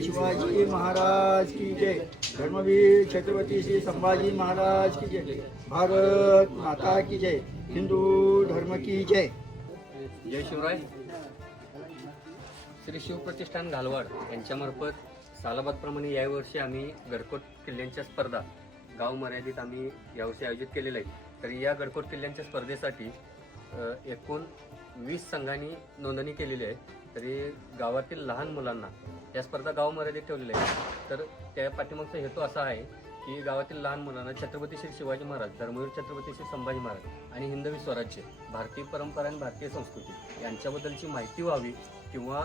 शिवाजी महाराज की जय. धर्मवीर छत्रपती श्री संभाजी महाराज की जय. भारत माता की जय. हिंदू धर्म की जय. जय शिवराय. श्री शिवप्रतिष्ठान घालवाड यांच्यामार्फत सालाबादप्रमाणे यावर्षी आम्ही गडकोट किल्ल्यांच्या स्पर्धा गाव मर्यादित आम्ही यावर्षी आयोजित केलेलं आहे. तर या गडकोट किल्ल्यांच्या स्पर्धेसाठी एकूण वीस संघांनी नोंदणी केलेली आहे. तरी गावातील लहान मुलांना या स्पर्धा गाव मर्यादित ठेवलेल्या आहेत. तर त्या पाठीमागचा हेतू असा आहे की गावातील लहान मुलांना छत्रपती श्री शिवाजी महाराज धर्मवीर छत्रपती श्री संभाजी महाराज आणि हिंदवी स्वराज्य भारतीय परंपरा आणि भारतीय संस्कृती यांच्याबद्दलची माहिती व्हावी किंवा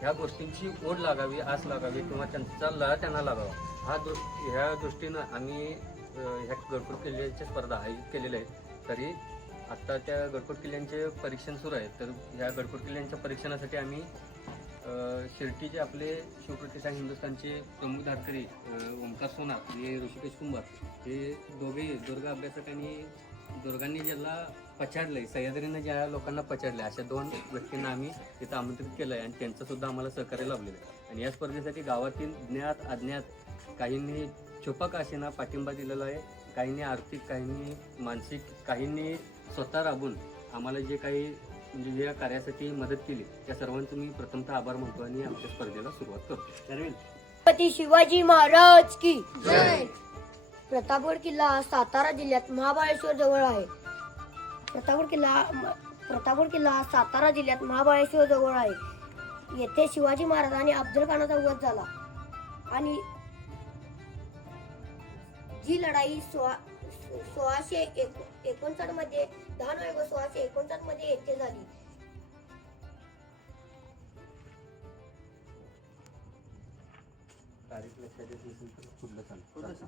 ह्या गोष्टींची ओढ लागावी आस लागावी किंवा त्यांचा लळा त्यांना लागावा. हा दृ ह्या दृष्टीनं आम्ही ह्या गडकोट किल्ल्याच्या स्पर्धा आयोजित केलेल्या आहेत तरी आत्ता त्या गडकोट किल्ल्यांचे परीक्षण सुरू आहे. तर ह्या गडकोट किल्ल्यांच्या परीक्षणासाठी आम्ही शिर्टीचे आपले शिवप्रतिष्ठान हिंदुस्थानचे प्रमुख धारकरी ओमकार सोना आणि ऋषिकेश कुंभार हे दोघे दुर्गा अभ्यासकांनी दुर्गांनी ज्याला पछाडलंय सह्याद्रीनं ज्या लोकांना पछाडलंय अशा दोन व्यक्तींना आम्ही तिथं आमंत्रित केलं आहे आणि त्यांचंसुद्धा आम्हाला सहकार्य लाभलेलं आहे. आणि या स्पर्धेसाठी गावातील ज्ञात अज्ञात काहींनी छुपा काशीना पाठिंबा दिलेला आहे. काहींनी आर्थिक काहींनी मानसिक काहींनी स्वतः राबून आम्हाला जे काही म्हणजे या कार्यासाठी मदत केली त्या सर्वांचं मी प्रथमतः आभार मानतो आणि आमच्या स्पर्धेला सुरुवात करतो. छत्रपती शिवाजी महाराज की प्रतापगड किल्ला सातारा जिल्ह्यात महाबळेश्वर जवळ आहे. प्रतापगड किल्ला प्रतापगड किल्ला हा सातारा जिल्ह्यात महाबळेश्वर जवळ आहे. येथे शिवाजी महाराज आणि अफजल खानाचा वध झाला. आणि जी लढाई सोळा सोळाशे एक एकोणसाठमध्ये दहा नोव्हेंबर सोळाशे एकोणसाठमध्ये येथे झाली. तारीख लक्षात येत नसेल तर पुढलं चालू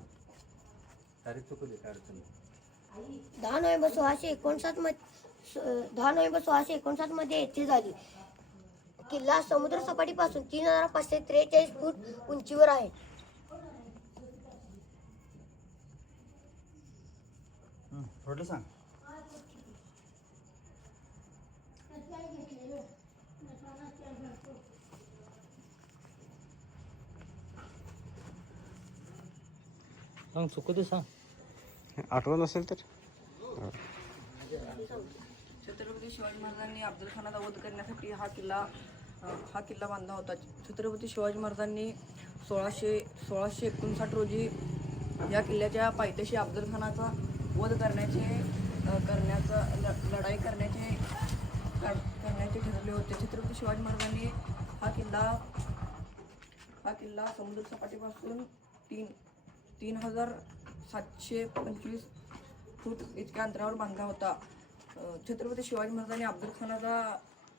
तारीख चुकू दे काय अडचण. दहा नोव्हेंबर सोळाशे एकोणसाठमध्ये दहा नोव्हेंबर सोळाशे एकोणसाठमध्ये येथे झाली. किल्ला समुद्र सपाटीपासून तीन हजार पाचशे त्रेचाळीस फूट उंचीवर आहे. थोडं सांग. सांग चुकू दे सांग. आठवत नसेल तर? छत्रपती शिवाजी महाराजांनी अफजल खानाचा वध करण्यासाठी हा किल्ला हा किल्ला बांधला होता. छत्रपती शिवाजी महाराजांनी सोळाशे सोळाशे एकोणसाठ रोजी या किल्ल्याच्या पायथ्याशी अफजल खानाचा वध करण्याचे करण्याचं करण्याचा ल- लढाई करण्याचे करण्याचे ठरले होते. छत्रपती शिवाजी महाराजांनी हा किल्ला हा किल्ला समुद्र सपाटीपासून तीन तीन हजार सातशे पंचवीस फूट इतक्या अंतरावर बांधला होता. छत्रपती शिवाजी महाराजांनी अब्दुल खानाचा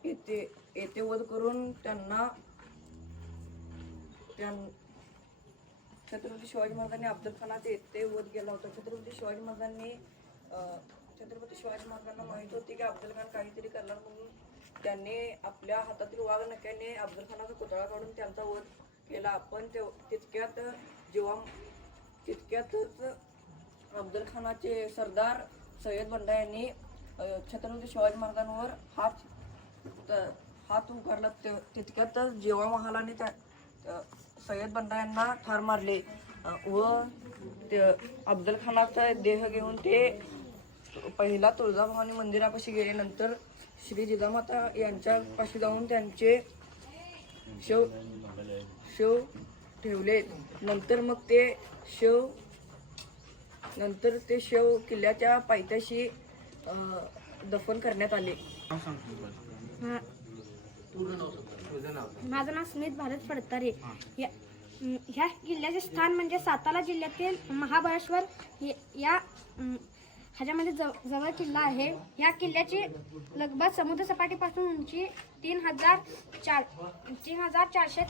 येते येते वध करून त्यांना त्यां छत्रपती शिवाजी महाराजांनी अफजल खानाचा येथे वध केला होता. छत्रपती शिवाजी महाराजांनी छत्रपती शिवाजी महाराजांना माहीत होती की अब्दुल खान काहीतरी करणार म्हणून त्यांनी आपल्या हातातील वाघ नक्याने अफजल खानाचा पुतळा काढून त्यांचा वध केला. पण ते तितक्यात जेव्हा तितक्यातच अफजल खानाचे सरदार सय्यद बंडा यांनी छत्रपती शिवाजी महाराजांवर हात हात उघडला. ते- तितक्यातच जेव्हा महालाने त्या सय्यद बंडा यांना ठार मारले. व ते अफजल खानाचा देह घेऊन ते पहिला तुळजाभवानी मंदिरापाशी गेले. नंतर श्री जिजामाता यांच्या पाशी जाऊन त्यांचे शिव शिव ठेवले. नंतर मग ते शिव नंतर ते शेव किल्ल्याच्या पायथ्याशी दफन करण्यात आले. माझं नाव स्मित भारत फडतारे या ह्या किल्ल्याचे स्थान म्हणजे सातारा जिल्ह्यातील महाबळेश्वर हे- या ह्याच्यामध्ये जव जवळ किल्ला आहे. या किल्ल्याची लगभग समुद्र सपाटीपासून उंची तीन हजार चार तीन हजार चारशे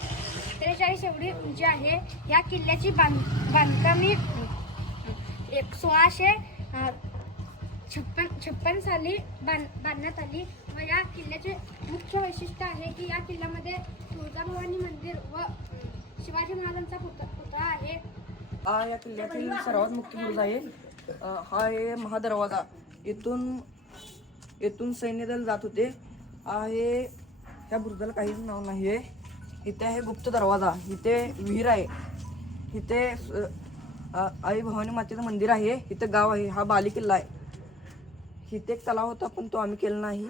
त्रेचाळीस एवढी उंची आहे. या किल्ल्याची बांध बांधकामी एक सोळाशे छप्पन छप्पन साली बांध बांधण्यात आली व या किल्ल्याचे मुख्य वैशिष्ट्य आहे की या किल्ल्यामध्ये तुळजाभवानी मंदिर व शिवाजी महाराजांचा पुत पुतळा आहे. हा या किल्ल्यातील सर्वात मुख्य बुरुज आहे अ, हा आहे महादरवाजा. येथून येथून सैन्यदल जात होते. हा आहे ह्या बुरुजाला काहीच नाव नाही आहे इथे आहे गुप्त दरवाजा. इथे विहीर आहे. इथे अ, आई भवानी मातेचं मंदिर आहे. इथे गाव आहे. हा बाली किल्ला आहे. इथे एक तलाव होता पण तो आम्ही केला नाही.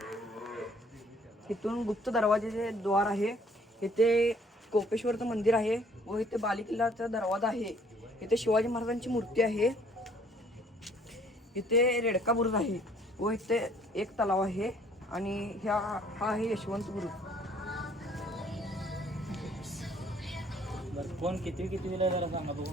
इथून गुप्त दरवाजेचे द्वार आहे इथे कोपेश्वरचं मंदिर आहे व इथे बालिकिल्लाचा दरवाजा आहे. इथे शिवाजी महाराजांची मूर्ती आहे. इथे रेडका बुरुज आहे व इथे एक तलाव आहे आणि ह्या हा आहे यशवंत बुरुज. कोण किती किती दिला जरा सांगा बघू.